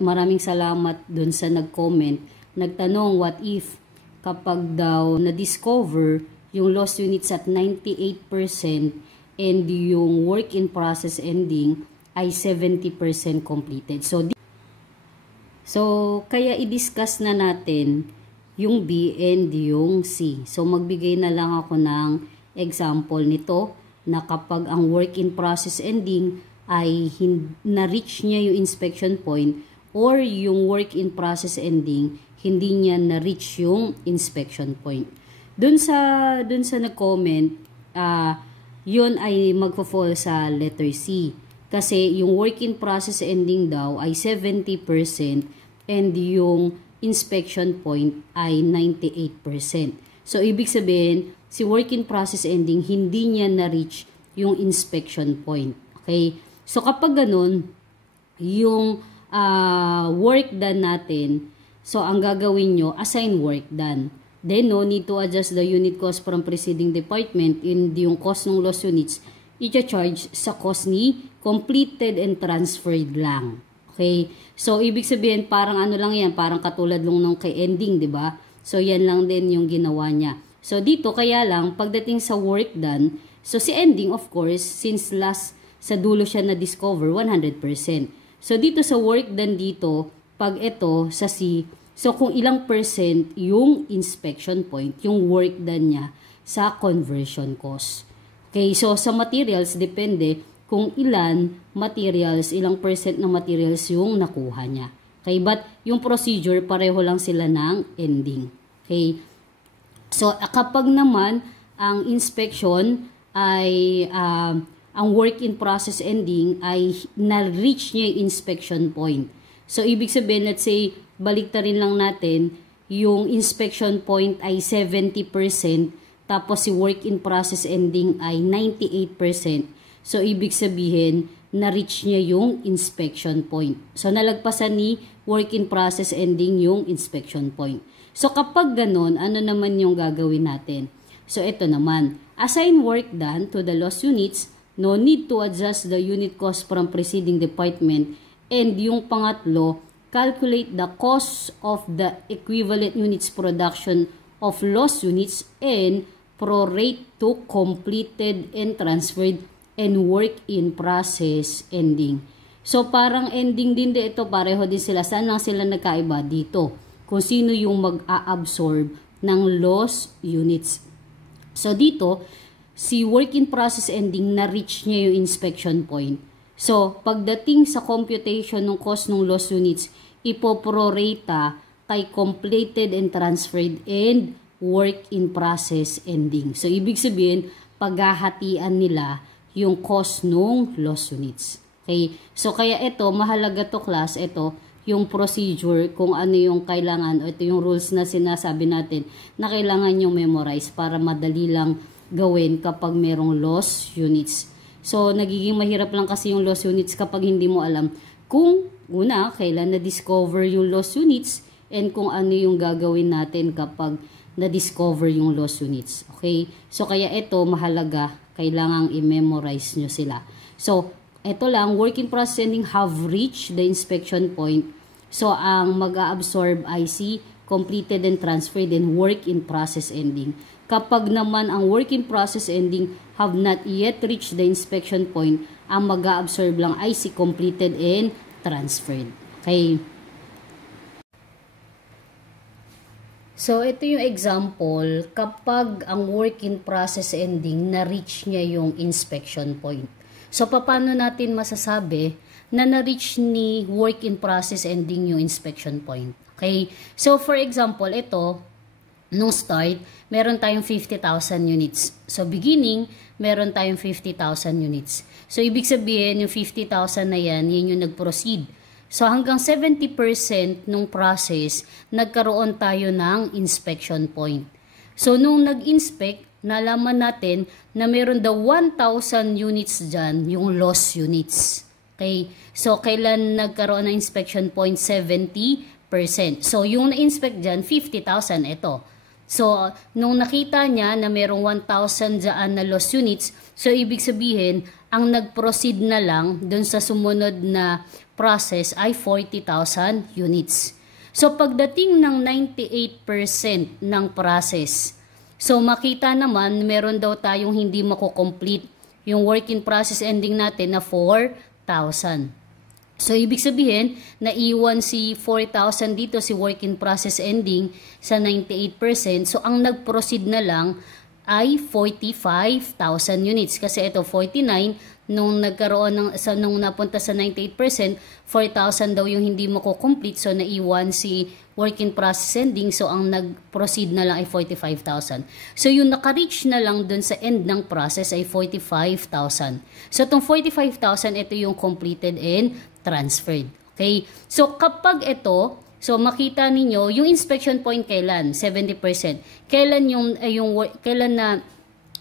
Maraming salamat dun sa nag-comment. Nagtanong what if kapag daw na-discover yung lost units at 98% and yung work in process ending ay 70% completed. So kaya i-discuss na natin yung B and yung C. So magbigay na lang ako ng example nito na kapag ang work in process ending ay na-reach niya yung inspection point or yung work in process ending hindi niya na-reach yung inspection point. Dun sa nag-comment, yun ay magpo-fall sa letter C. Kasi yung work in process ending daw ay 70% and yung inspection point ay 98%. So, ibig sabihin, si work in process ending, hindi niya na-reach yung inspection point. Okay? So, kapag ganun, yung work done natin, so, ang gagawin nyo, assign work done. Then, no need to adjust the unit cost from preceding department in yung cost ng lost units, i-charge sa cost ni completed and transferred lang. Okay? So, ibig sabihin, parang ano lang yan, parang katulad lang nung kay ending, di ba? So, yan lang din yung ginawa niya. So, dito, kaya lang, pagdating sa work done, so si ending, of course, since last sa dulo siya na-discover, 100%. So, dito sa work done dito, pag ito sa C, so, kung ilang percent yung inspection point, yung work done niya sa conversion cost. Okay, so sa materials, depende kung ilan materials, ilang percent ng materials yung nakuha niya. Okay, but yung procedure, pareho lang sila ng ending. Okay, so kapag naman ang inspection ay, ang work in process ending ay na-reach niya yung inspection point. So, ibig sabihin, let's say, baliktarin lang natin, yung inspection point ay 70%, tapos si work in process ending ay 98%. So, ibig sabihin, na-reach niya yung inspection point. So, nalagpasan ni work in process ending yung inspection point. So, kapag ganun, ano naman yung gagawin natin? So, ito naman, assign work done to the lost units, no need to adjust the unit cost from preceding department. And yung pangatlo, calculate the cost of the equivalent units production of lost units and prorate to completed and transferred and work in process ending. So, parang ending din ito, pareho din sila. Saan lang sila nagkaiba? Dito. Kung sino yung mag-a-absorb ng lost units. So, dito, si work in process ending, na-reach niya yung inspection point. So, pagdating sa computation ng cost ng lost units, ipoprorata kay completed and transferred and work in process ending. So, ibig sabihin, paghahatian nila yung cost ng lost units. Okay? So, kaya ito, mahalaga to class, ito, yung procedure, kung ano yung kailangan, o ito yung rules na sinasabi natin, na kailangan yung memorize para madali lang gawin kapag merong lost units. So, nagiging mahirap lang kasi yung lost units kapag hindi mo alam kung, una, kailan na-discover yung lost units and kung ano yung gagawin natin kapag na-discover yung lost units. Okay? So, kaya ito, mahalaga, kailangang i-memorize nyo sila. So, ito lang, work in process ending have reached the inspection point. So, ang mag-a-absorb IC, completed and transferred, and work in process ending. Kapag naman ang work in process ending have not yet reached the inspection point, ang mag-a-absorb lang ay si completed and transferred. Okay. So, ito yung example kapag ang work in process ending na-reach niya yung inspection point. So, paano natin masasabi na na-reach ni work in process ending yung inspection point? Okay. So, for example, ito, nung start, meron tayong 50,000 units. So, beginning, meron tayong 50,000 units. So, ibig sabihin, yung 50,000 na yan, yun yung nag-proceed. So, hanggang 70% nung process, nagkaroon tayo ng inspection point. So, nung nag-inspect, nalaman natin na meron daw 1,000 units dyan, yung lost units. Okay? So, kailan nagkaroon ng inspection point? 70%. So, yung na-inspect dyan, 50,000, ito. So, nung nakita niya na merong 1,000 dyan na lost units, so ibig sabihin, ang nag-proceed na lang dun sa sumunod na process ay 40,000 units. So pagdating ng 98% ng process, so makita naman meron daw tayong hindi mako-complete. Yung work in process ending natin na 4,000. So ibig sabihin, naiwan si 4,000 dito, si work in process ending sa 98%. So ang nag-proceed na lang ay 45,000 units. Kasi ito 49, nung nagkaroon nung napunta sa 98%, 4,000 daw yung hindi mako-complete. So naiwan si work in process ending. So ang nag-proceed na lang ay 45,000. So yung naka-reach na lang dun sa end ng process ay 45,000. So itong 45,000, ito yung completed and transferred. Okay? So kapag ito, so makita ninyo, yung inspection point kailan? 70%. Kailan kailan na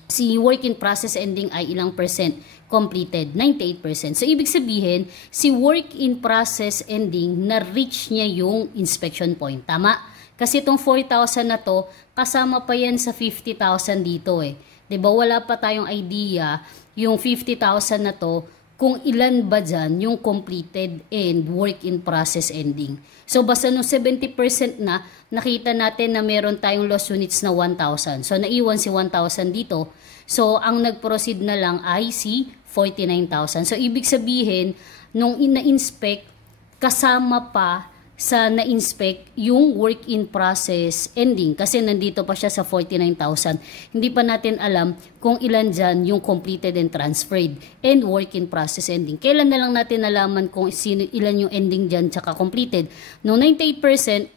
si work in process ending ay ilang percent completed? 98%. So ibig sabihin, si work in process ending na-reach niya yung inspection point. Tama? Kasi itong 4,000 na to, kasama pa yan sa 50,000 dito eh. 'Di ba? Wala pa tayong idea yung 50,000 na to kung ilan ba dyan yung completed and work in process ending. So basta nung 70% na, nakita natin na meron tayong lost units na 1,000. So naiwan si 1,000 dito. So ang nag-proceed na lang ay si 49,000. So ibig sabihin, nung ina-inspect, kasama pa sa na-inspect yung work in process ending. Kasi nandito pa siya sa 49,000. Hindi pa natin alam kung ilan dyan yung completed and transferred and work in process ending. Kailan na lang natin nalaman kung ilan yung ending dyan tsaka completed. No 98%,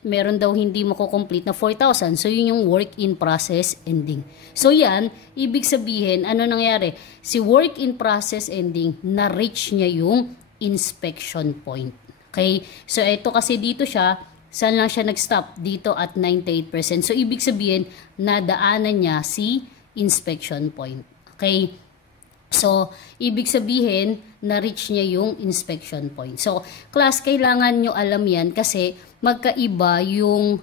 meron daw hindi mako-complete na 4,000. So yun yung work in process ending. So yan, ibig sabihin, ano nangyari? Si work in process ending, na-reach niya yung inspection point. Okay? So, ito kasi dito siya, saan lang siya nag-stop? Dito at 98%. So, ibig sabihin, nadaanan niya si inspection point. Okay? So, ibig sabihin, na-reach niya yung inspection point. So, class, kailangan nyo alam yan kasi magkaiba yung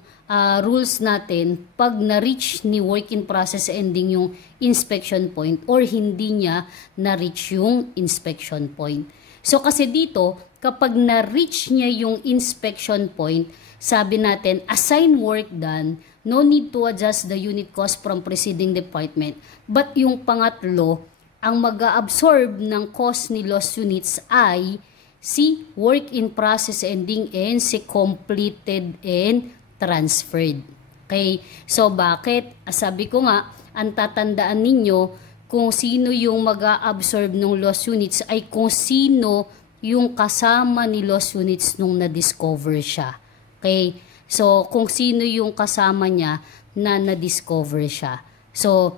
rules natin pag na-reach ni work in process ending yung inspection point or hindi niya na-reach yung inspection point. So, kasi dito, kapag na-reach niya yung inspection point, sabi natin, assign work done, no need to adjust the unit cost from preceding department. But yung pangatlo, ang mag-absorb ng cost ni lost units ay si work in process ending and si completed and transferred. Okay? So, bakit? Sabi ko nga, ang tatandaan ninyo, kung sino yung mag-absorb ng lost units ay kung sino yung kasama ni lost units nung na-discover siya. Okay? So, kung sino yung kasama niya na na-discover siya. So,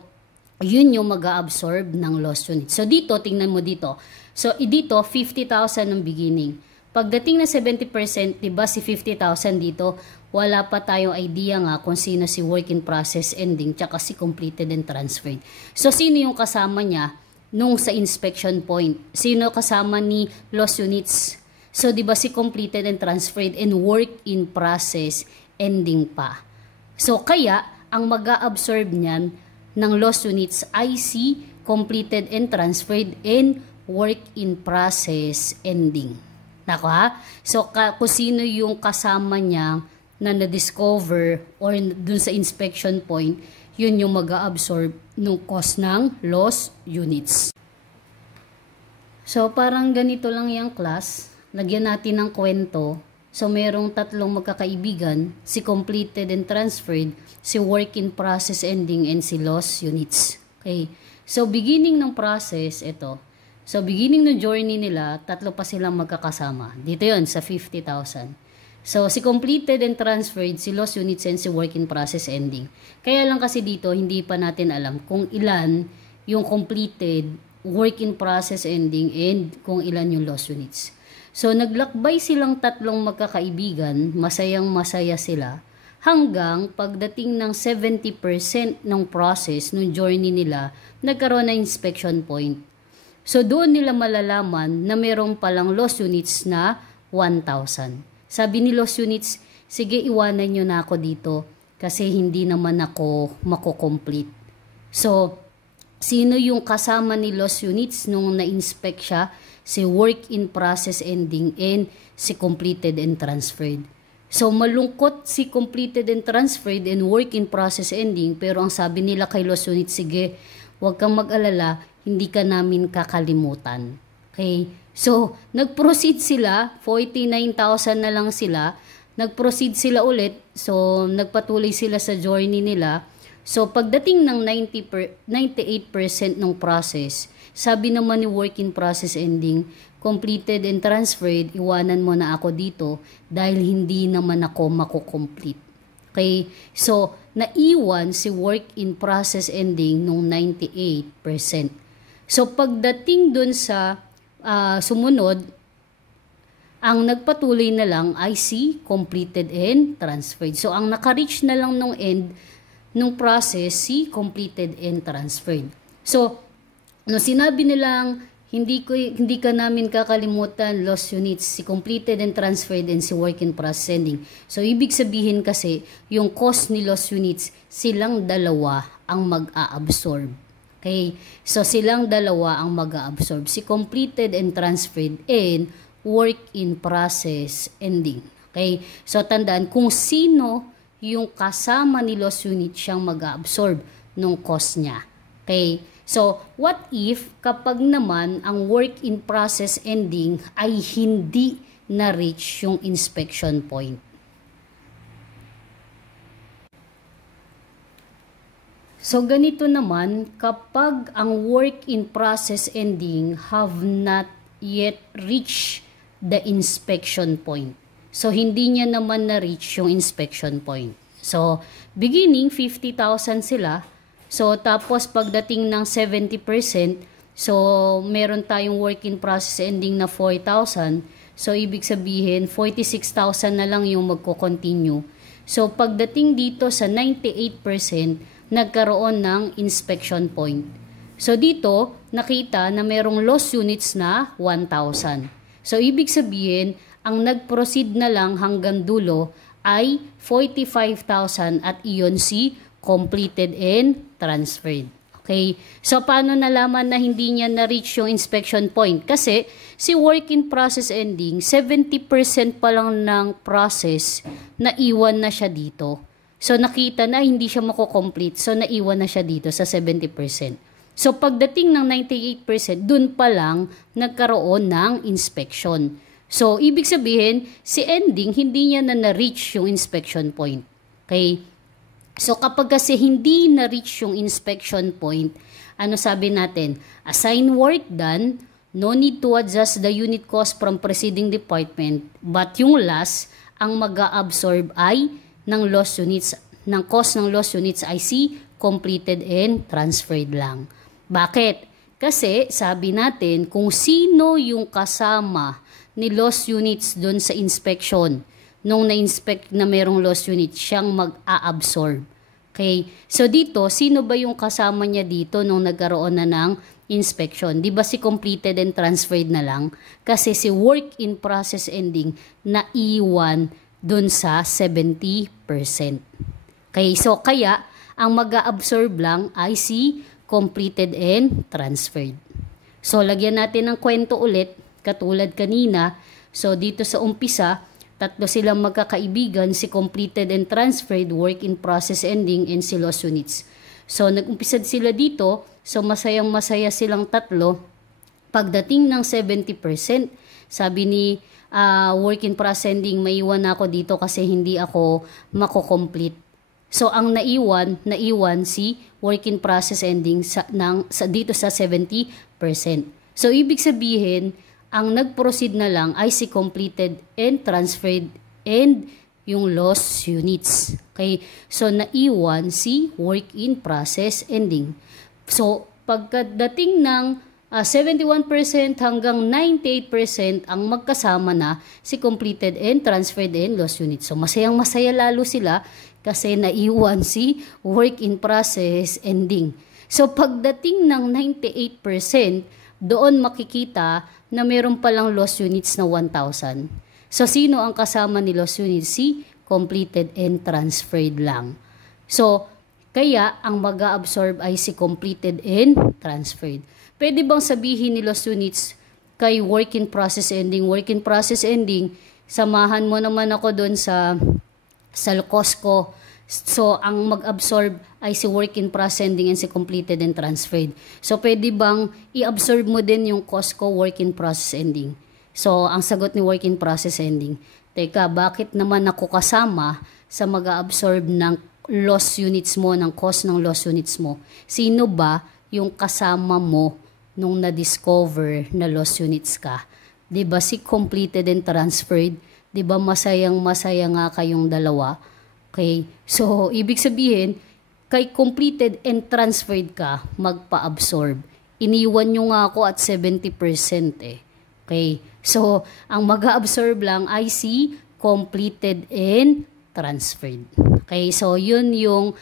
yun yung mag-absorb ng lost units. So, dito, tingnan mo dito. So, dito, 50,000 ng beginning. Pagdating na 70%, diba si 50,000 dito, wala pa tayong idea nga kung sino si work in process ending tsaka si completed and transferred. So, sino yung kasama niya nung sa inspection point? Sino kasama ni lost units? So, di ba si completed and transferred and work in process ending pa. So, kaya, ang mag-a-absorb niyan ng lost units ay si completed and transferred and work in process ending. Nako ha? So, kung sino yung kasama niya na na-discover or dun sa inspection point, yun yung mag-a-absorb ng cost ng lost units. So, parang ganito lang yung class. Lagyan natin ng kwento. So, merong tatlong magkakaibigan, si completed and transferred, si work in process ending, and si lost units. Okay. So, beginning ng process, ito. So, beginning ng journey nila, tatlo pa silang magkakasama. Dito yon sa 50,000. So, si completed and transferred, si lost units, and si work in process ending. Kaya lang kasi dito, hindi pa natin alam kung ilan yung completed, work in process ending, and kung ilan yung lost units. So, naglakbay silang tatlong magkakaibigan, masayang-masaya sila, hanggang pagdating ng 70% ng process, ng journey nila, nagkaroon na inspection point. So, doon nila malalaman na mayroong palang lost units na 1,000. Sabi ni lost units, sige iwanan nyo na ako dito kasi hindi naman ako mako-complete. So, sino yung kasama ni lost units nung na-inspect siya? si work in process ending, and si completed and transferred. So, malungkot si completed and transferred and work in process ending, pero ang sabi nila kay loss unit, sige, huwag kang mag-alala, hindi ka namin kakalimutan. Okay? So, nag-proceed sila, 49,000 na lang sila, nag-proceed sila ulit, so, nagpatuloy sila sa journey nila. So, pagdating ng 98% ng process, sabi naman ni work in process ending, completed and transferred, iwanan mo na ako dito dahil hindi naman ako makukomplete. Okay? So, naiwan si work in process ending nung 98%. So, pagdating dun sa sumunod, ang nagpatuloy na lang ay si completed and transferred. So, ang naka-reach na lang nung end nung process, si completed and transferred. So, no, sinabi nilang hindi ka namin kakalimutan, loss units, si completed and transferred and si work in process ending. So, ibig sabihin kasi, yung cost ni loss units, silang dalawa ang mag-a-absorb. Okay? So, silang dalawa ang mag-a-absorb. Si completed and transferred and work in process ending. Okay? So, tandaan, kung sino yung kasama ni loss unit siyang mag-a-absorb ng cost niya. Okay? So, what if kapag naman ang work in process ending ay hindi na-reach yung inspection point? So, ganito naman, kapag ang work in process ending have not yet reached the inspection point. So, hindi niya naman na-reach yung inspection point. So, beginning, 50,000 sila. So, tapos pagdating ng 70%, so, meron tayong work in process ending na 4,000. So, ibig sabihin, 46,000 na lang yung magko-continue. So, pagdating dito sa 98%, nagkaroon ng inspection point. So, dito, nakita na merong loss units na 1,000. So, ibig sabihin, ang nag-proceed na lang hanggang dulo ay 45,000 at iyon si completed and transferred. Okay? So, paano nalaman na hindi niya na-reach yung inspection point? Kasi, si work in process ending, 70% pa lang ng process, naiwan na siya dito. So, nakita na hindi siya mako-complete. So, naiwan na siya dito sa 70%. So, pagdating ng 98%, dun pa lang nagkaroon ng inspection. So, ibig sabihin, si ending, hindi niya na-reach yung inspection point. Okay? So, kapag kasi hindi na-reach yung inspection point, ano sabi natin? Assign work done, no need to adjust the unit cost from preceding department, but yung last, ang mag-a-absorb ay ng loss units, ng cost ng loss units ay si completed and transferred lang. Bakit? Kasi, sabi natin, kung sino yung kasama ni loss units doon sa inspection, nung na-inspect na merong loss unit, siyang mag-a-absorb. Okay? So dito, sino ba yung kasama niya dito nung nagkaroon na ng inspection? Di ba si completed and transferred na lang? Kasi si work in process ending na iwan dun sa 70%. Okay? So kaya, ang mag-a-absorb lang ay si completed and transferred. So lagyan natin ng kwento ulit, katulad kanina. So dito sa umpisa, tatlo silang magkakaibigan, si completed and transferred, work in process ending, and si loss units. So, nag-umpisad sila dito. So, masayang-masaya silang tatlo. Pagdating ng 70%, sabi ni work in process ending, maiwan ako dito kasi hindi ako mako-complete. So, ang naiwan si work in process ending dito sa 70%. So, ibig sabihin, ang nag-proceed na lang ay si completed and transferred and yung loss units. Okay? So, naiwan si work in process ending. So, pagkadating ng 71% hanggang 98% ang magkasama na si completed and transferred and loss units. So, masayang-masaya lalo sila kasi naiwan si work in process ending. So, pagdating ng 98%, doon makikita na meron palang loss units na 1,000. So, sino ang kasama ni loss units? Si completed and transferred lang. So, kaya ang mag-a-absorb ay si completed and transferred. Pwede bang sabihin ni loss units, kay work in process ending. Work in process ending, samahan mo naman ako doon sa cost ko. So, ang mag-absorb ay si work in process ending and si completed and transferred. So, pwede bang i-absorb mo din yung cost ko, work in process ending? So, ang sagot ni work in process ending, teka, bakit naman ako kasama sa mag-absorb ng loss units mo, ng cost ng loss units mo? Sino ba yung kasama mo nung na-discover na loss units ka? 'Di ba si completed and transferred? 'Di ba masayang-masaya nga kayong dalawa? Okay? So, ibig sabihin, kay completed and transferred ka, magpa-absorb. Iniwan nyo nga ako at 70% eh. Okay? So, ang mag-absorb lang ay si completed and transferred. Okay? So, yun yung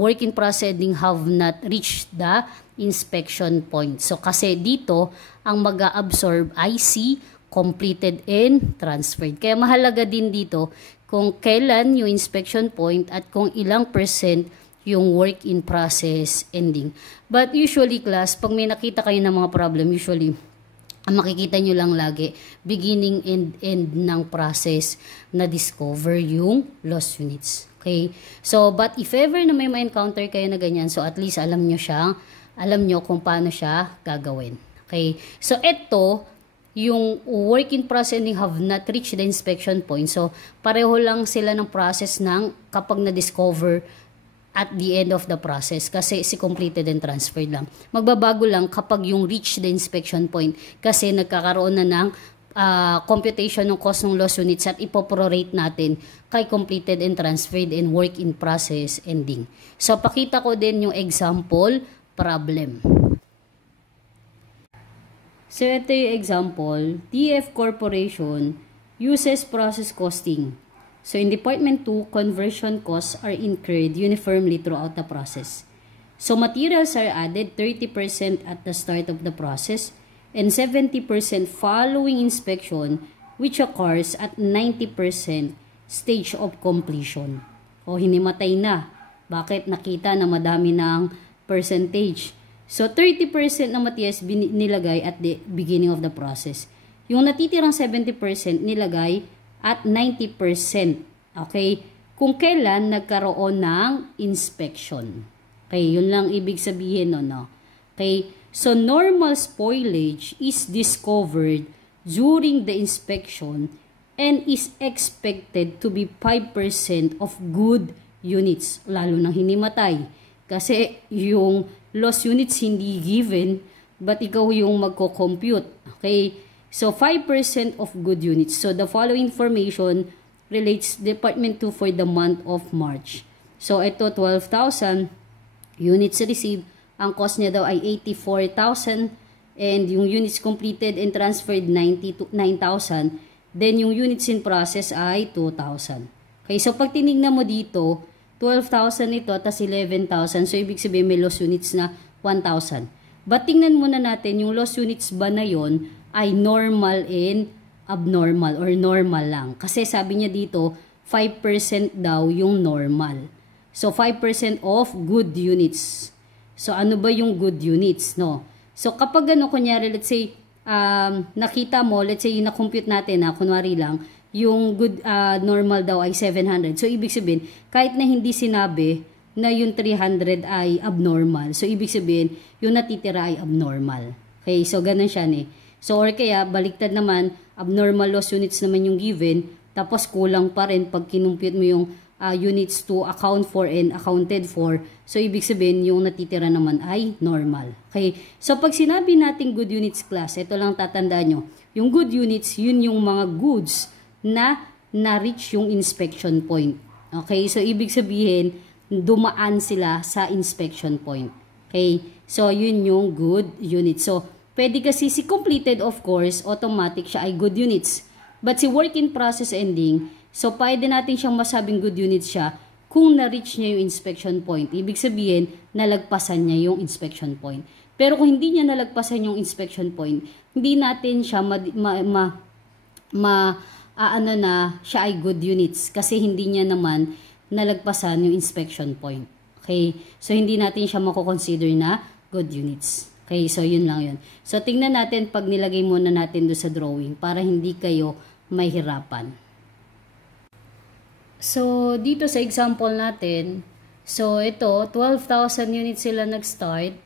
work in process ending have not reached the inspection point. So, kasi dito, ang mag-absorb ay si completed and transferred. Kaya mahalaga din dito kung kailan yung inspection point at kung ilang percent yung work in process ending. But usually class, pag may nakita kayo ng mga problem, usually, ang makikita nyo lang lagi, beginning and end ng process na discover yung loss units. Okay? So, but if ever na may ma-encounter kayo na ganyan, so at least alam nyo kung paano siya gagawin. Okay? So, ito, yung work in process ending have not reached the inspection point. So, pareho lang sila ng process ng kapag na-discover at the end of the process. Kasi si completed and transferred lang. Magbabago lang kapag yung reach the inspection point. Kasi nagkakaroon na ng computation ng cost ng loss units at ipoprorate natin kay completed and transferred and work in process ending. So, pakita ko din yung example problem. So, ito yung example. TF Corporation uses process costing. So, in Department 2, conversion costs are incurred uniformly throughout the process. So, materials are added 30% at the start of the process and 70% following inspection, which occurs at 90% stage of completion. O, hinimatay na. Bakit? Nakita na madami ng percentage. So, 30% ng materials nilagay at the beginning of the process. Yung natitirang 70% nilagay at 90%. Okay? Kung kailan nagkaroon ng inspection. Okay? Yun lang ibig sabihin, no? Okay? So, normal spoilage is discovered during the inspection and is expected to be 5% of good units, lalo nang hinimatay. Kasi yung loss units hindi given, but ikaw yung magko-compute. Okay? So, 5% of good units. So, the following information relates Department 2 for the month of March. So, ito 12,000 units received. Ang cost niya daw ay 84,000. And yung units completed and transferred, 9,000. Then, yung units in process ay 2,000. Okay? So, pag tinignan mo dito, 12,000 ito, tas 11,000. So, ibig sabihin may loss units na 1,000. But tingnan muna natin, yung loss units ba na yon ay normal and abnormal or normal lang. Kasi sabi niya dito, 5% daw yung normal. So, 5% of good units. So, ano ba yung good units, no? So, kapag kunyari, let's say, nakita mo, let's say, yung na-compute natin, kunwari lang, yung good normal daw ay 700. So, ibig sabihin, kahit na hindi sinabi na yung 300 ay abnormal. So, ibig sabihin, yung natitira ay abnormal. Okay, so ganun siya So, or kaya, baliktad naman, abnormal loss units naman yung given, tapos kulang pa rin pag kinumpute mo yung units to account for and accounted for. So, ibig sabihin, yung natitira naman ay normal. Okay, so pag sinabi natin good units class, ito lang tatandaan nyo. Yung good units, yun yung mga goods na na-reach yung inspection point. Okay? So, ibig sabihin, dumaan sila sa inspection point. Okay? So, yun yung good units. So, pwede kasi si completed, of course, automatic siya ay good units. But si work in process ending, so, pwede natin siyang masabing good units siya kung na-reach niya yung inspection point. Ibig sabihin, nalagpasan niya yung inspection point. Pero kung hindi niya nalagpasan yung inspection point, hindi natin siya siya ay good units kasi hindi niya naman nalagpasan yung inspection point. Okay? So, hindi natin siya mako-consider na good units. Okay, so yun lang yun. So tingnan natin pag nilagay muna natin doon sa drawing para hindi kayo mahirapan. So dito sa example natin, so ito 12,000 units sila nag-start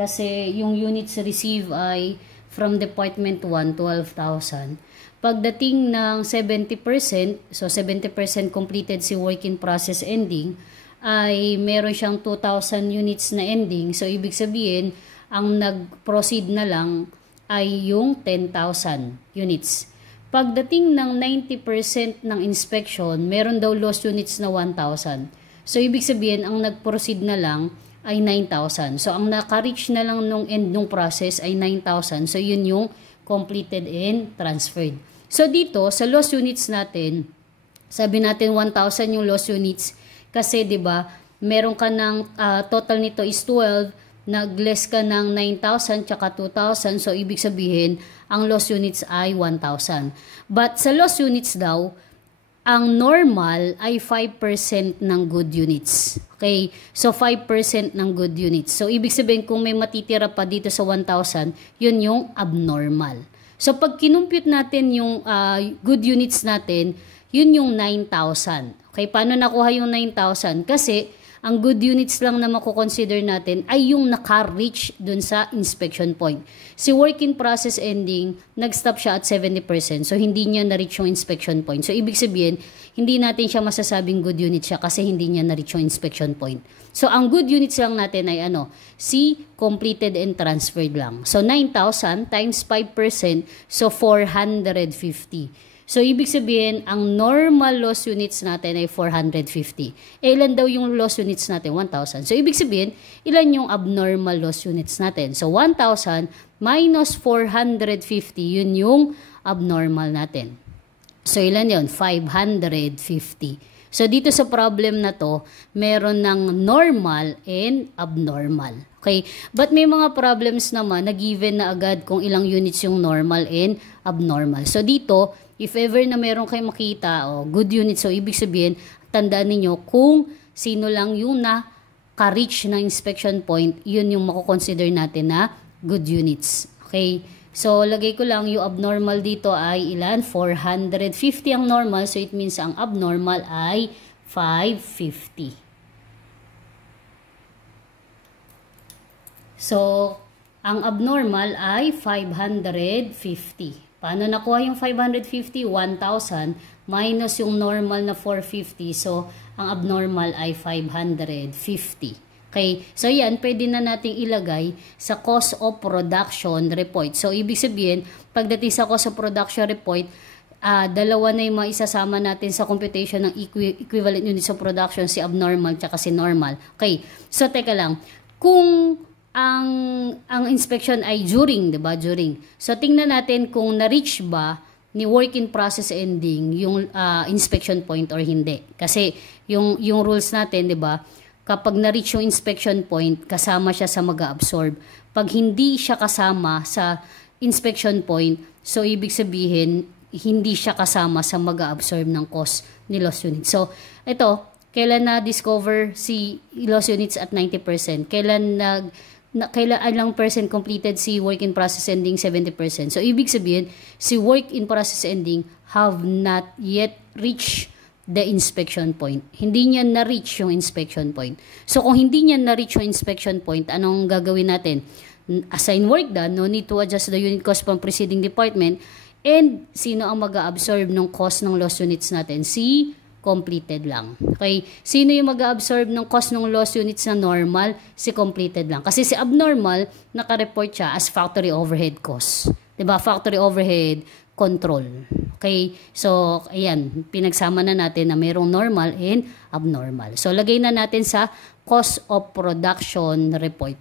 kasi yung units receive ay from Department 1, 12,000. Pagdating ng 70%, so 70% completed si work in process ending, ay meron siyang 2,000 units na ending. So ibig sabihin, ang nag-proceed na lang ay yung 10,000 units. Pagdating ng 90% ng inspection, meron daw lost units na 1,000. So ibig sabihin, ang nag-proceed na lang ay 9,000. So ang naka-reach na lang nung end nung process ay 9,000. So yun yung completed and transferred. So dito, sa lost units natin, sabi natin 1,000 yung lost units kasi 'di ba, meron ka ng total nito is 12, nag-less ka ng 9,000 tsaka 2,000, so ibig sabihin, ang lost units ay 1,000. But sa lost units daw, ang normal ay 5% ng good units. Okay? So 5% ng good units. So ibig sabihin, kung may matitira pa dito sa 1,000, yun yung abnormal. So pag kinumpute natin yung good units natin, yun yung 9,000. Okay? Paano nakuha yung 9,000? Kasi ang good units lang na makukonsider natin ay yung naka-reach dun sa inspection point. Si work in process ending, nag-stop siya at 70%. So, hindi niya na-reach yung inspection point. So, ibig sabihin, hindi natin siya masasabing good unit siya kasi hindi niya na-reach yung inspection point. So, ang good units lang natin ay ano? C, completed and transferred lang. So, 9,000 times 5%, so 450. So, ibig sabihin, ang normal loss units natin ay 450. Ilan daw yung loss units natin? 1,000. So, ibig sabihin, ilan yung abnormal loss units natin? So, 1,000 minus 450, yun yung abnormal natin. So, ilan yun? 550. So, dito sa problem na to, meron ng normal and abnormal. Okay? But may mga problems naman na given na agad kung ilang units yung normal and abnormal. So, dito, if ever na meron kayong makita, good units, so ibig sabihin, tandaan ninyo kung sino lang yung naka-reach ng inspection point, yun yung makukonsider natin na good units. Okay? So, lagay ko lang yung abnormal dito ay ilan? 450 ang normal, so it means ang abnormal ay 550. So, ang abnormal ay 550. Paano nakuha yung 550? 1,000 minus yung normal na 450. So, ang abnormal ay 550. Okay? So, yan, pwede na nating ilagay sa cost of production report. So, ibig sabihin, pagdating sa cost of production report, dalawa na yung maisasama natin sa computation ng equivalent units of production, si abnormal tsaka si normal. Okay? So, teka lang. Kung ang inspection ay during, 'di ba? During. So tingnan natin kung na-reach ba ni work in process ending yung inspection point or hindi. Kasi yung rules natin, 'di ba? Kapag na-reach yung inspection point, kasama siya sa mag-absorb. Pag hindi siya kasama sa inspection point, so ibig sabihin hindi siya kasama sa mag-absorb ng cost ni loss unit. So ito, kailan na-discover si loss units at 90%? Kailan kailan lang percent completed si work in process ending? 70%. So, ibig sabihin, si work in process ending have not yet reached the inspection point. Hindi niya na-reach yung inspection point. So, kung hindi niya na-reach yung inspection point, anong gagawin natin? Assign work done, no need to adjust the unit cost from preceding department, and sino ang mag-absorb ng cost ng loss units natin? Si completed lang. Okay? Sino yung mag-absorb ng cost ng loss units na normal? Si completed lang. Kasi si abnormal, naka-report siya as factory overhead cost. Diba? Factory overhead control. Okay? So, ayan, pinagsama na natin na mayroong normal and abnormal. So, lagay na natin sa cost of production report.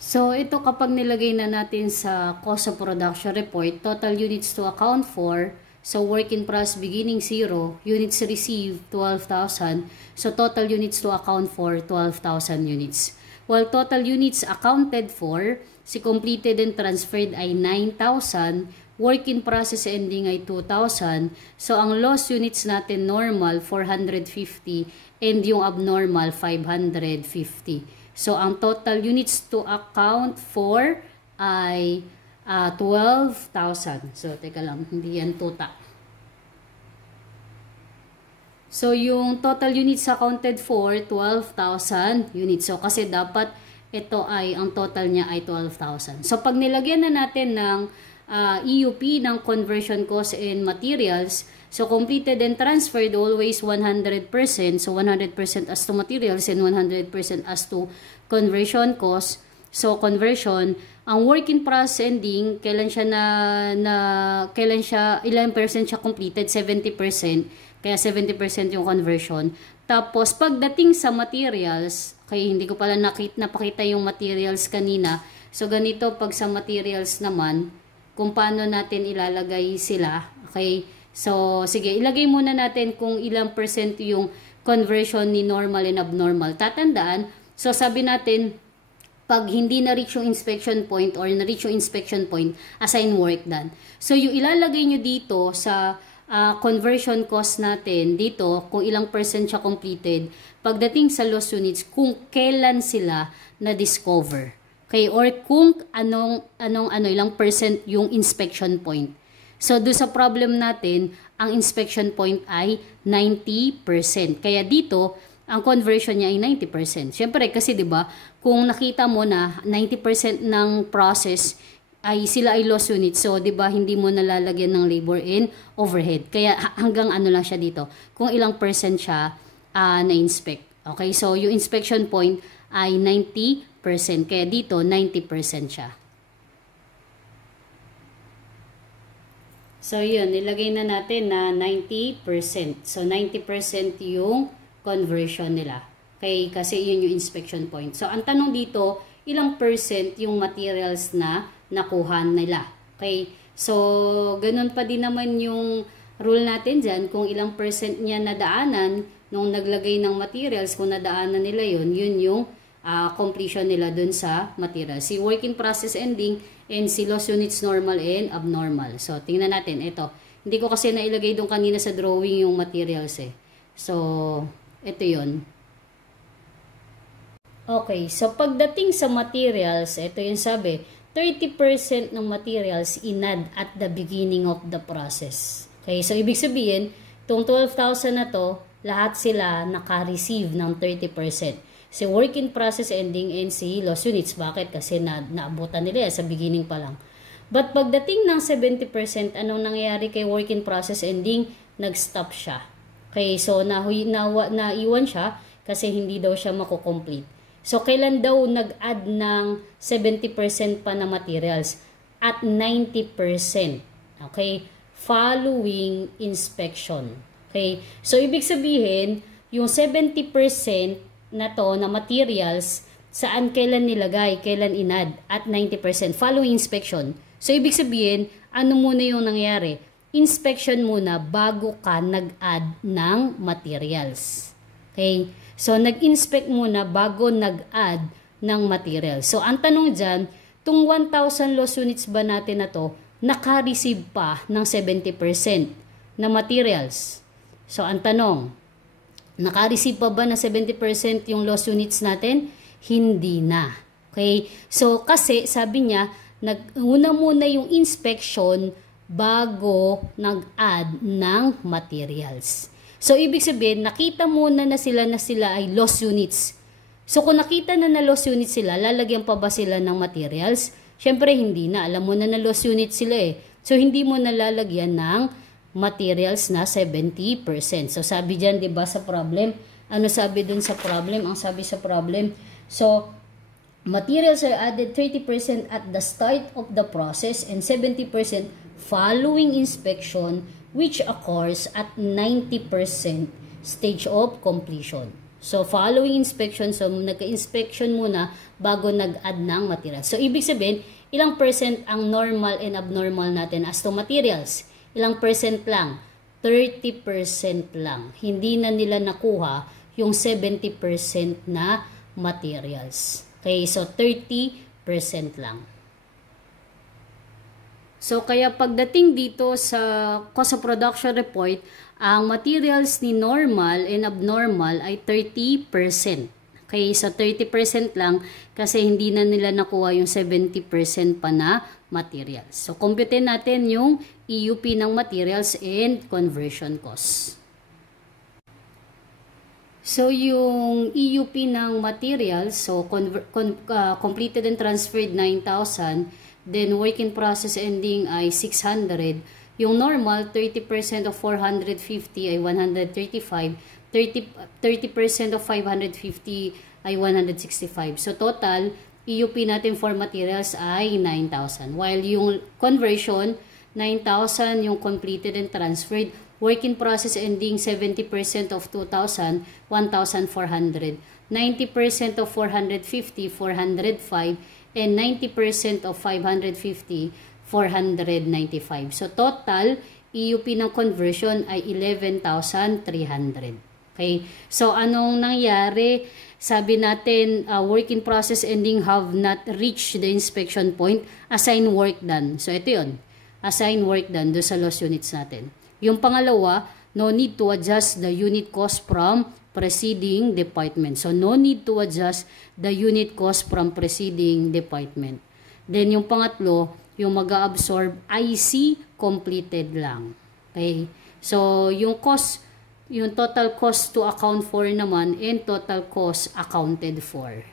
So, ito kapag nilagay na natin sa cost of production report, total units to account for. So, work in process beginning 0, units received 12,000. So, total units to account for 12,000 units. While total units accounted for, si completed and transferred ay 9,000, work in process ending ay 2,000. So, ang loss units natin normal 450 and yung abnormal 550. So, ang total units to account for ay 12,000. So, teka lang, hindi yan tuta. So, yung total units accounted for, 12,000 units. So, kasi dapat ito ay, ang total niya ay 12,000. So, pag nilagyan na natin ng EUP ng conversion cost and materials, so completed and transferred always 100%. So, 100% as to materials and 100% as to conversion cost. So, conversion, ang work in process ending, kailan siya kailan siya, ilang percent siya completed? 70%. Kaya 70% yung conversion. Tapos, pagdating sa materials, okay, hindi ko pala napakita yung materials kanina. So, ganito pag sa materials naman, kung paano natin ilalagay sila. Okay, so, sige, ilagay muna natin kung ilang percent yung conversion ni normal and abnormal. Tatandaan, so sabi natin, pag hindi na-reach yung inspection point or na-reach yung inspection point, assign work done. So, yung ilalagay nyo dito sa conversion cost natin dito, kung ilang percent siya completed, pagdating sa loss units, kung kailan sila na-discover. Okay, or kung ilang percent yung inspection point. So, do sa problem natin, ang inspection point ay 90%. Kaya dito, ang conversion niya ay 90%. Siyempre, kasi 'di ba, kung nakita mo na 90% ng process ay sila ay loss units. So, 'di ba, hindi mo nalalagyan ng labor and overhead. Kaya hanggang lang siya dito. Kung ilang percent siya na-inspect. Okay? So, yung inspection point ay 90%. Kaya dito 90% siya. So, yun, nilagay na natin na 90%. So, 90% yung conversion nila. Okay, kasi yun yung inspection point. So, ang tanong dito, ilang percent yung materials na nakuha nila. Okay, so, ganun pa din naman yung rule natin dyan. Kung ilang percent niya nadaanan nung naglagay ng materials, kung nadaanan nila yun, yun yung completion nila dun sa materials. Si work in process ending and si loss units normal and abnormal. So, tingnan natin. Ito. Hindi ko kasi nailagay dun kanina sa drawing yung materials eh. So, ito yun. Okay. So, pagdating sa materials, ito yung sabi, 30% ng materials inad at the beginning of the process. Okay. So, ibig sabihin, itong 12,000 na to, lahat sila naka-receive ng 30%. Si work in process ending and si loss units. Bakit? Kasi naabutan nila sa beginning pa lang. But pagdating ng 70%, anong nangyayari kay work in process ending? Nag-stop siya. Okay, so naiwan siya kasi hindi daw siya makukomplete. So, kailan daw nag-add ng 70% pa na materials? At 90%. Okay, following inspection. Okay, so ibig sabihin, yung 70% na to, na materials, saan kailan nilagay, kailan inad, at 90%, following inspection. So, ibig sabihin, ano muna yung nangyari? Inspection muna bago ka nag-add ng materials. Okay? So, nag-inspect muna bago nag-add ng materials. So, ang tanong dyan, itong 1,000 loss units ba natin na to, naka-receive pa ng 70% na materials? So, ang tanong, naka-receive pa ba na 70% yung loss units natin? Hindi na. Okay? So, kasi sabi niya, nag-una muna yung inspection bago nag-add ng materials. So, ibig sabihin, nakita muna na sila ay loss units. So, kung nakita na loss units sila, lalagyan pa ba sila ng materials? Siyempre, hindi na. Alam mo na loss units sila eh. So, hindi mo na lalagyan ng materials na 70%. So, sabi dyan, diba, sa problem, ano sabi dun sa problem? Ang sabi sa problem, so, materials are added 30% at the start of the process and 70% following inspection, which occurs at 90% stage of completion. So, following inspection, so, nagka-inspection muna bago nag-add ng materials. So, ibig sabihin, ilang percent ang normal and abnormal natin as to materials? Ilang percent lang? 30% lang. Hindi na nila nakuha yung 70% na materials. Okay, so 30% lang. So, kaya pagdating dito sa cost of production report, ang materials ni normal and abnormal ay 30%. Okay, so 30% lang kasi hindi na nila nakuha yung 70% pa na materials. So, compute natin yung EUP ng materials and conversion costs. So, yung EUP ng materials, so completed and transferred 9,000, then work in process ending ay 600. Yung normal, 30% of 450 ay 135. 30% of 550 ay 165. So, total, EUP natin for materials ay 9,000. While yung conversion, 9,000 yung completed and transferred. Work in process ending 70% of 2,000, 1,400. 90% of 450, 405. And 90% of 550, 495. So, total, EUP ng conversion ay 11,300. Okay? So, anong nangyari? Sabi natin, work in process ending have not reached the inspection point. Assign work done. So, ito yun. Assign work done do sa loss units natin. Yung pangalawa, no need to adjust the unit cost from preceding department. So, no need to adjust the unit cost from preceding department. Then, yung pangatlo, yung mag-absorb IC completed lang. Okay? So, yung cost, yung total cost to account for naman and total cost accounted for.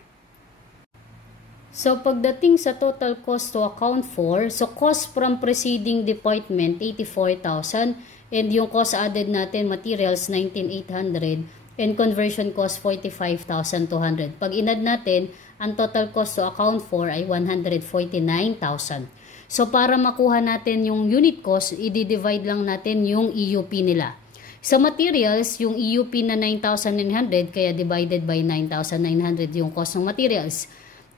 So, pagdating sa total cost to account for, so cost from preceding department, 84,000. And yung cost added natin, materials, 19,800. And conversion cost, 45,200. Pag inad natin, ang total cost to account for ay 149,000. So, para makuha natin yung unit cost, i-divide lang natin yung EUP nila. Sa materials, yung EUP na 9,900, kaya divided by 9,900 yung cost ng materials.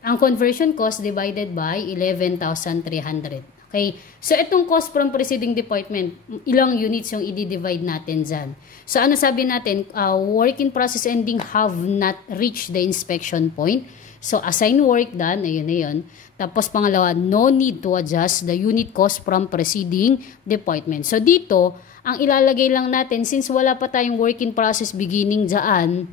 Ang conversion cost divided by 11,300. Okay? So, itong cost from preceding department, ilang units yung i-divide natin dyan. So, ano sabi natin? Work in process ending have not reached the inspection point. So, assign work done, ayun na yun. Tapos, pangalawa, no need to adjust the unit cost from preceding department. So, dito, ang ilalagay lang natin, since wala pa tayong work in process beginning dyan,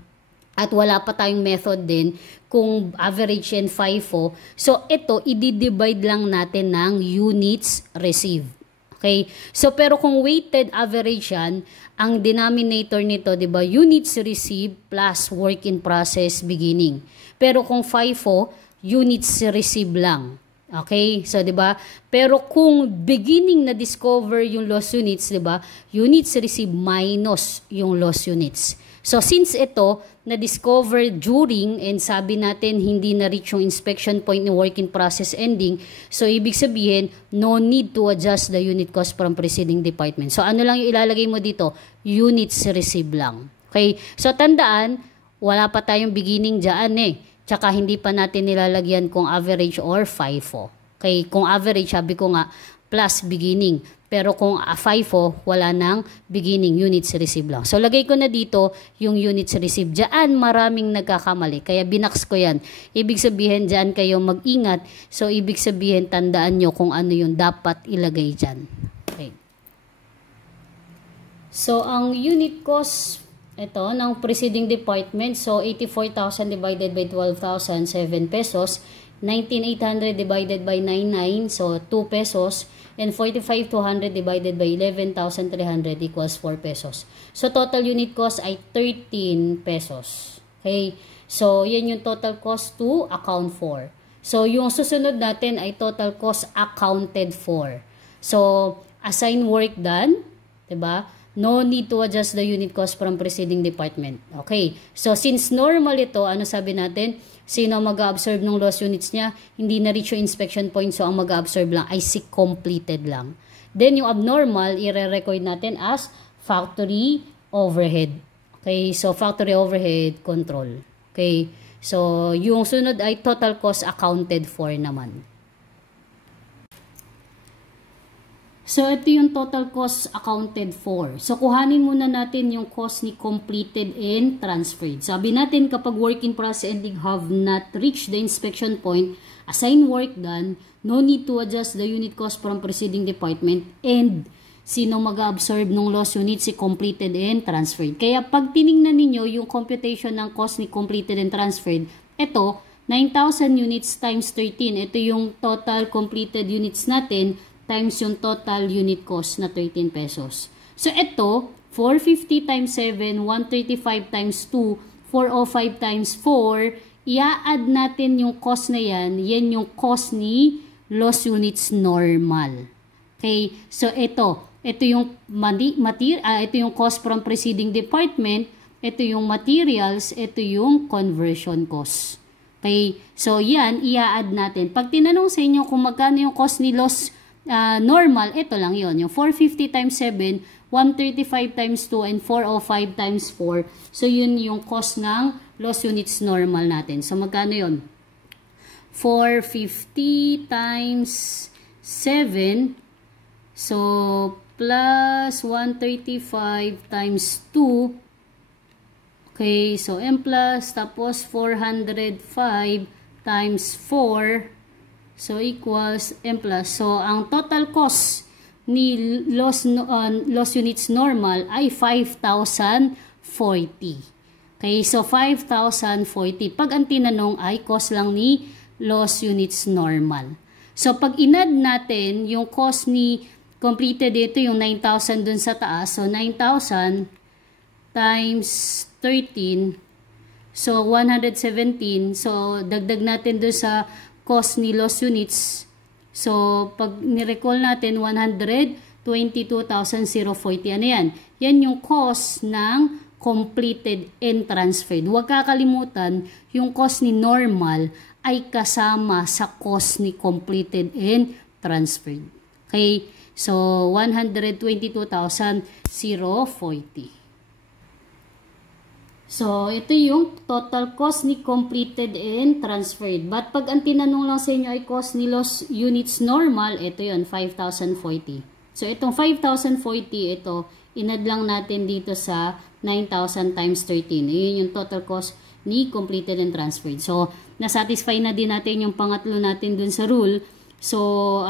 at wala pa tayong method din kung average and FIFO. So, ito, i-divide lang natin ng units received. Okay? So, pero kung weighted average yan, ang denominator nito, di ba, units received plus work in process beginning. Pero kung FIFO, units received lang. Okay? So, di ba? Pero kung beginning na discover yung loss units, di ba? Units received minus yung loss units. So, since ito, na-discover during, and sabi natin, hindi na-reach yung inspection point ni work in process ending, so, ibig sabihin, no need to adjust the unit cost from preceding department. So, ano lang yung ilalagay mo dito? Units received lang. Okay? So, tandaan, wala pa tayong beginning dyan eh. Tsaka, hindi pa natin nilalagyan kung average or FIFO. Okay? Kung average, sabi ko nga, plus beginning. Pero kung FIFO, wala nang beginning, units received lang. So, lagay ko na dito yung units received. Diyan maraming nagkakamali. Kaya binaks ko yan. Ibig sabihin, diyan kayo mag-ingat. So, ibig sabihin, tandaan nyo kung ano yung dapat ilagay dyan. Okay. So, ang unit cost, ito, ng preceding department. So, 84,000 divided by 12,000, 7 pesos. 19,800 divided by 99, so 2 pesos. And 45,200 divided by 11,300 equals 4 pesos. So, total unit cost ay 13 pesos. Okay? So, yan yung total cost to account for. So, yung susunod natin ay total cost accounted for. So, assign work done. Diba? No need to adjust the unit cost from preceding department. Okay? So, since normal ito, ano sabi natin? Sino mag-absorb ng loss units niya? Hindi na-reach yung inspection point, so ang mag-absorb lang ay si completed lang. Then, yung abnormal, i-record natin as factory overhead. Okay, so factory overhead control. Okay, so yung sunod ay total cost accounted for naman. So, ito yung total cost accounted for. So, kuhanin muna natin yung cost ni completed and transferred. Sabi natin, kapag work in process ending have not reached the inspection point, assign work done, no need to adjust the unit cost from preceding department, and Sino mag-absorb ng loss unit? Si completed and transferred. Kaya pag tiningnan ninyo yung computation ng cost ni completed and transferred, ito, 9,000 units times 13. Ito yung total completed units natin times yung total unit cost na 13 pesos. So ito, 450 times 7, 135 times 2, 405 times 4, i-add natin yung cost na yan yung cost ni loss units normal. Okay, so ito yung ito yung cost from preceding department, ito yung materials, ito yung conversion cost. Okay, so yan, i-add natin. Pag tinanong sa inyo kung magkano yung cost ni loss normal, ito lang yon, yung 450 times 7, 135 times 2, and 405 times 4. So yun yung cost ng loss units normal natin. So magkano yon? 450 times 7, so plus 135 times 2. Okay, so M plus, tapos 405 times 4, so equals M plus. So ang total cost ni loss units normal ay 5,040. Okay, so 5,040. Pag ang tinanong ay cost lang ni loss units normal. So pag inad natin yung cost ni completed, dito yung 9,000 dun sa taas. So 9,000 times 13, so 117. So dagdag natin dun sa cost ni loss units. So pag ni-recall natin 122,040. Ano yan? Yan yung cost ng completed and transferred. Huwag kakalimutan, yung cost ni normal ay kasama sa cost ni completed and transferred. Okay? So, 122,040. So, ito yung total cost ni completed and transferred. But pag ang tinanong lang sa inyo ay cost ni loss units normal, ito yun, 5,040. So, itong 5,040, ito, inad lang natin dito sa 9,000 times 13. Iyon yung total cost ni completed and transferred. So, nasatisfy na din natin yung pangatlo natin dun sa rule. So,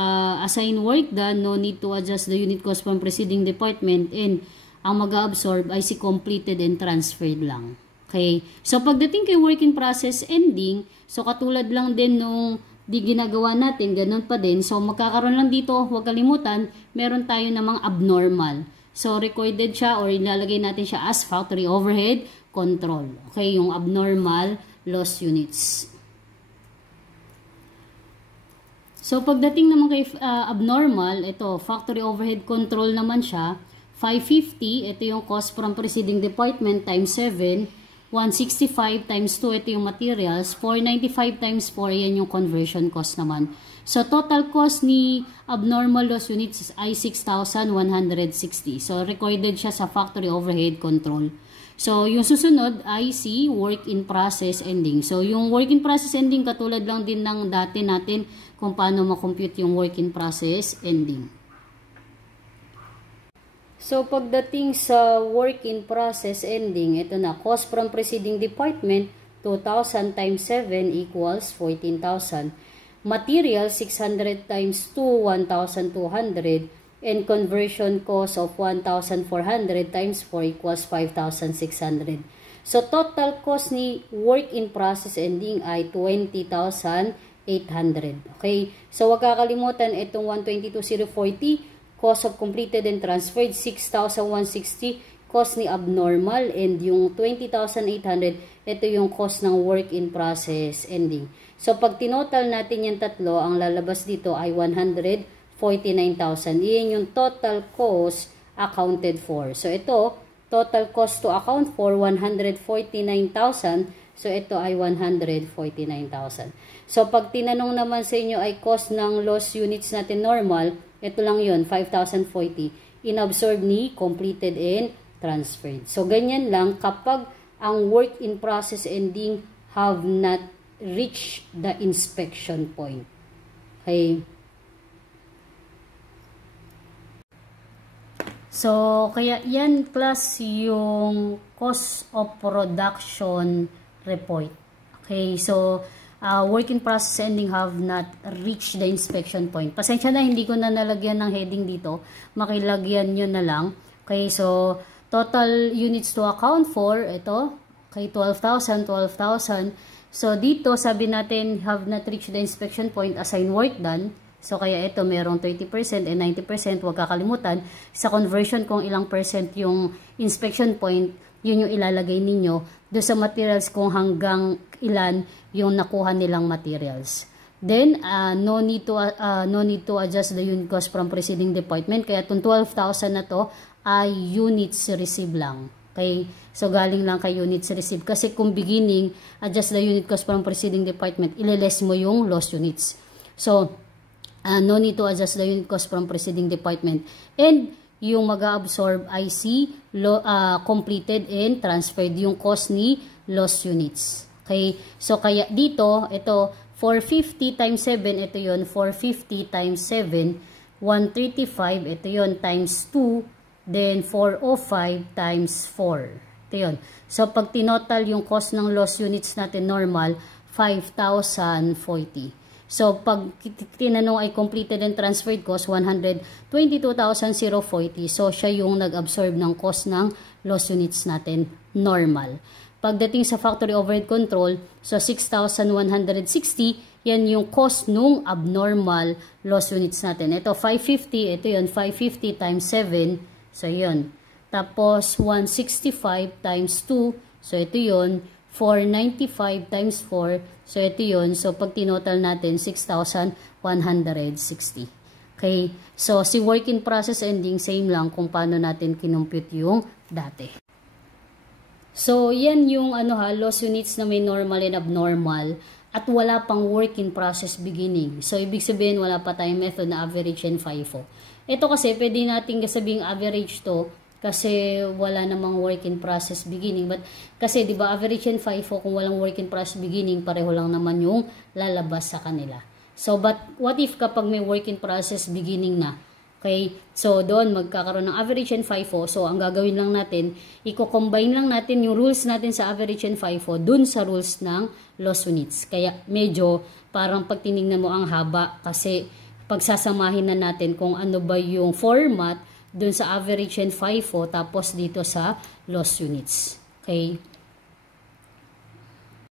assign work done, no need to adjust the unit cost from preceding department, and ang mag-absorb ay si completed and transferred lang. Okay? So, pagdating kay work in process ending, so katulad lang din nung di ginagawa natin, ganun pa din. So, magkakaroon lang dito, huwag kalimutan, meron tayo namang abnormal. So, recorded siya or ilalagay natin siya as factory overhead control. Okay? Yung abnormal loss units. So, pagdating naman kay abnormal, ito, factory overhead control naman siya. 550, ito yung cost from preceding department times 7. 165 times 2, ito yung materials. 495 times 4, yan yung conversion cost naman. So, total cost ni abnormal loss units ay 6,160. So, recorded siya sa factory overhead control. So, yung susunod ay si work in process ending. So, yung work in process ending, katulad lang din ng dati natin kung paano makompute yung work in process ending. So, pagdating sa work in process ending, ito na, cost from preceding department, 2,000 times 7 equals 14,000. Material, 600 times 2, 1,200. And conversion cost of 1,400 times 4 equals 5,600. So, total cost ni work in process ending ay 20,800. Okay? So, wag kakalimutan itong 122,040, cost of completed and transferred, 6,160, cost ni abnormal, and yung 20,800, ito yung cost ng work in process ending. So, pag tinotal natin yung tatlo, ang lalabas dito ay 149,000. Iyan yung total cost accounted for. So, ito, total cost to account for, 149,000. So, ito ay 149,000. So, pag tinanong naman sa inyo ay cost ng loss units natin normal, ito lang yun, 5,040. Inabsorb ni completed and transferred. So, ganyan lang kapag ang work in process ending have not reached the inspection point. Okay. So, kaya yan plus yung cost of production report. Okay, so work in process ending have not reached the inspection point. Pasensya na, hindi ko na nalagyan ng heading dito. Makilagyan nyo na lang. Okay, so total units to account for, ito, okay, 12,000, 12,000. So dito, sabi natin, have not reached the inspection point, assign work done. So kaya ito, merong 30% and 90%, huwag kakalimutan. Sa conversion, kung ilang percent yung inspection point, yun yung ilalagay ninyo do sa materials kung hanggang ilan yung nakuha nilang materials. Then, no need to adjust the unit cost from preceding department. Kaya itong 12,000 na to ay units receive lang. Okay? So, galing lang kay units receive. Kasi kung beginning, adjust the unit cost from preceding department, ililess mo yung lost units. So, no need to adjust the unit cost from preceding department. And, yung mag-absorb IC, completed and transferred yung cost ni lost units. Okay? So, kaya dito, ito, 450 times 7, ito yun, 450 times 7, 135, ito yun, times 2, then 405 times 4. Ito yun. So, pag tinotal yung cost ng lost units natin normal, 5,040. So, pag tinanong ay completed and transferred cost, 122,040. So, siya yung nag-absorb ng cost ng lost units natin normal. Pagdating sa factory overhead control, so 6,160, yan yung cost nung abnormal loss units natin. Ito 550, ito yun, 550 times 7, so yun. Tapos 165 times 2, so ito yun, 495 times 4, so ito yun. So pag tinotal natin, 6,160. Okay, so si work in process ending, same lang kung paano natin kinumpute yung dati. So, yan yung loss units na may normal and abnormal at wala pang work in process beginning. So, ibig sabihin wala pa tayong method na average and FIFO. Ito kasi, pwede natin sabing average to kasi wala namang work in process beginning. But, kasi, di ba, average and FIFO, kung walang work in process beginning, pareho lang naman yung lalabas sa kanila. So, but, what if kapag may work in process beginning na? Okay, so doon magkakaroon ng average and FIFO. So ang gagawin lang natin, i-combine lang natin yung rules natin sa average and FIFO dun sa rules ng loss units. Kaya medyo parang pag tinignan mo ang haba kasi pagsasamahin na natin kung ano ba yung format dun sa average and FIFO tapos dito sa loss units. Okay?